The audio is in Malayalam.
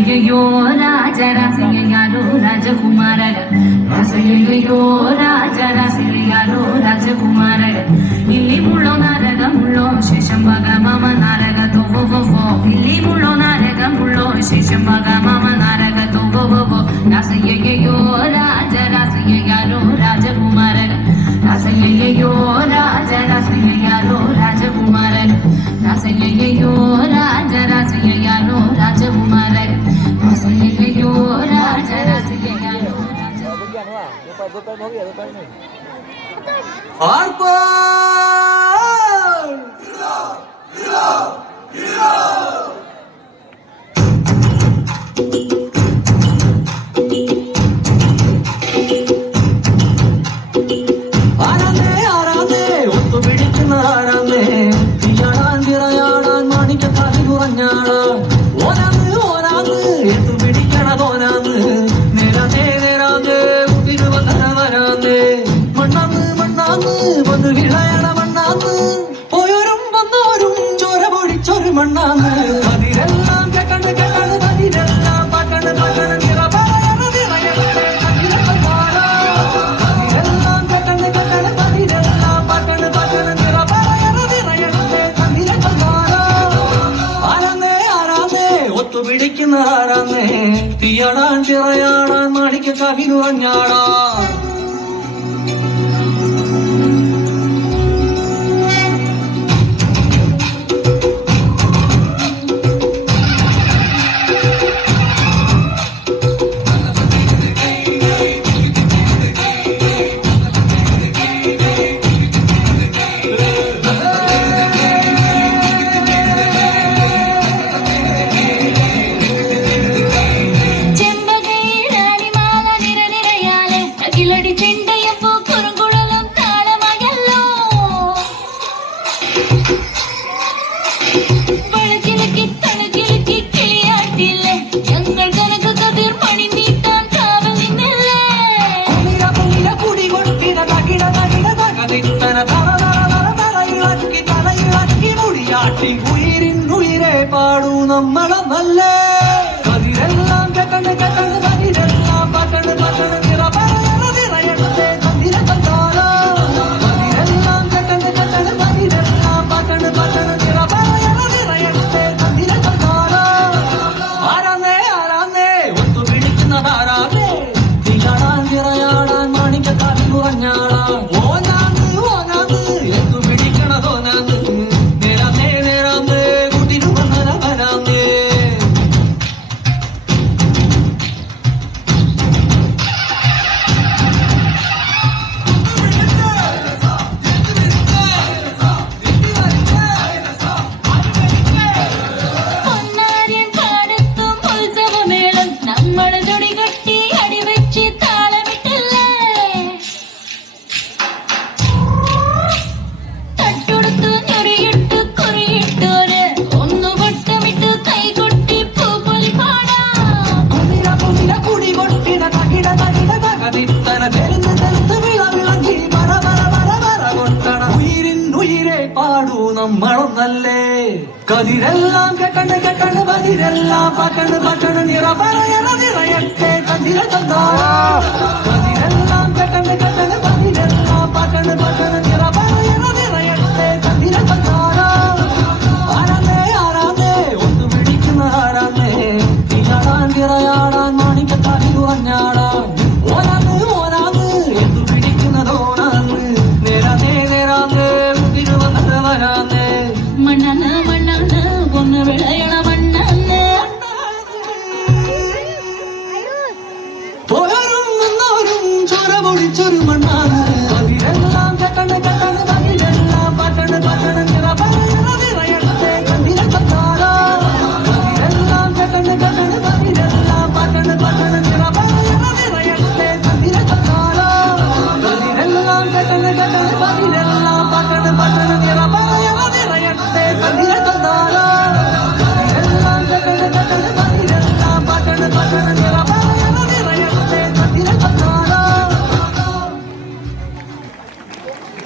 രാസയ്യോ രാജരാസയ്യാരോ രാജകുമാരൻ രാസയ്യോ രാജരാസയ്യാരോ രാജകുമാരൻ ಇಲ್ಲಿ ಮುಳ್ಳೋ ನಾರಗ ಮುಳ್ಳೋ ಶೇಷಂಬಗ ಮಾಮ ನಾರಗ ತೋವೋ ಇಲ್ಲಿ ಮುಳ್ಳೋ ನಾರಗ ಮುಳ್ಳೋ ಶೇಷಂಬಗ ಮಾಮ ನಾರಗ ತೋವೋ ರಾಸಯ್ಯಯ್ಯೋ ರಾಜರಾಸಯ್ಯಾರೋ ರಾಜಕುಮಾರನ್ ರಾಸಯ್ಯಯ್ಯೋ ರಾಜರಾಸಯ್ಯಾರೋ ರಾಜಕುಮಾರನ್ ರಾಸಯ್ಯಯ್ಯೋ ರಾಜರಾಸಯ್ಯಾರೋ ರಾಜಕುಮಾರನ್ ರಾಸಯ್ಯಯ್ಯೋ ರಾಜರಾಸಯ್ಯಾರೋ മണ്ണാന്ന് അതിരെല്ലാം കേട്ടണ് കേട്ടണ് അതിരെല്ലാം പാട്ടണ് പാട്ടണ് അതിരെല്ലാം കേട്ടണ് കേട്ടണ് അതിരെല്ലാം പാട്ടണ് പാട്ടണ് ആരാന്നേ ആരാന്നേ ഒത്തുപിടിക്കുന്ന ആരാന്നേ തീയാടാൻ ചിറയാടാൻ മാണിക്ക കവിനുറഞ്ഞാടാ ഉയിരിനുയിരെ പാടൂ നമ്മളെ നല്ല അതിരെല്ലാം കേട്ടണ് കേട്ടണ് അതിരെല്ലാം പാട്ടണ് പാട്ടണ് നിറയണത്തെ തന്നിര കണ്ടാല അതിരെല്ലാം കേട്ടണ് കേട്ടണ് അതിരെല്ലാം പാട്ടണ് പാട്ടണ് നിറയണത്തെ തന്നിര കണ്ടാല ആരാന്നേ ആരാന്നേ ഒത്തു പിടിക്കുന്നത് ആരാന്നേ തികടാൻ നിറയാടാൻ മാണിക്ക കാലി കുറഞ്ഞാടാ ഓനാന്ന് ഓനാന്ന് എത്തു പിടിക്കണതോനാന്ന് പാടൂ നമ്മളൊന്നല്ലേ കതിരെല്ലാം കേട്ടണ് കേട്ടണ് പതിരെല്ലാം പാട്ടണ് പാട്ടണ് നിറയട്ടെ കതിര തന്നാല കതിരെല്ലാം കേട്ടണ് കേട്ടണ് പതിരെല്ലാം പാട്ടണ് പാട്ടണ് നിറയട്ടെ കതിര തന്നാല ആരാന്നേ ആരാന്നേ ഒന്നു പിടിക്കുന്ന ആരാന്നേ തിരയാടാൻ മാണിക്ക കാലി കുറഞ്ഞാടാൻ